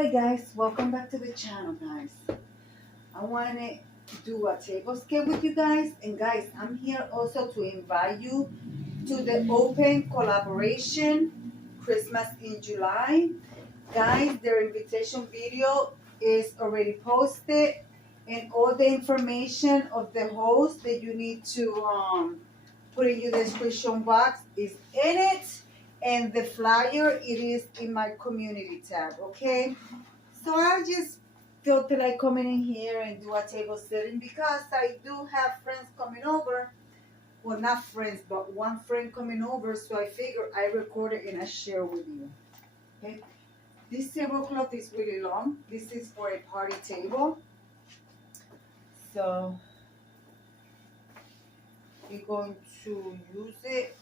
Alright guys, welcome back to the channel guys. I want to do a tablescape with you guys, and guys, I'm here also to invite you to the open collaboration Christmas in July. Guys, their invitation video is already posted, and all the information of the host that you need to put in your description box is in it, and the flyer it is in my community tab. Okay, so I just felt like coming in here and do a table setting because I do have friends coming over. Well, not friends, but one friend coming over, so I figure I record it and I share with you. Okay, this tablecloth is really long. This is for a party table, so we're going to use it.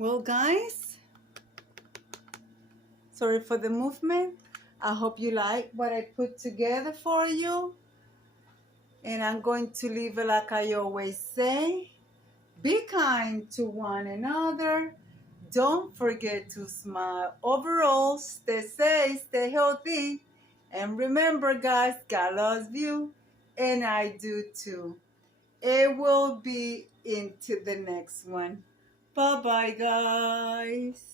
Well, guys, sorry for the movement. I hope you like what I put together for you. And I'm going to leave it like I always say. Be kind to one another. Don't forget to smile. Overall, stay safe, stay healthy. And remember, guys, God loves you. And I do too. It will be into the next one. Bye-bye, guys.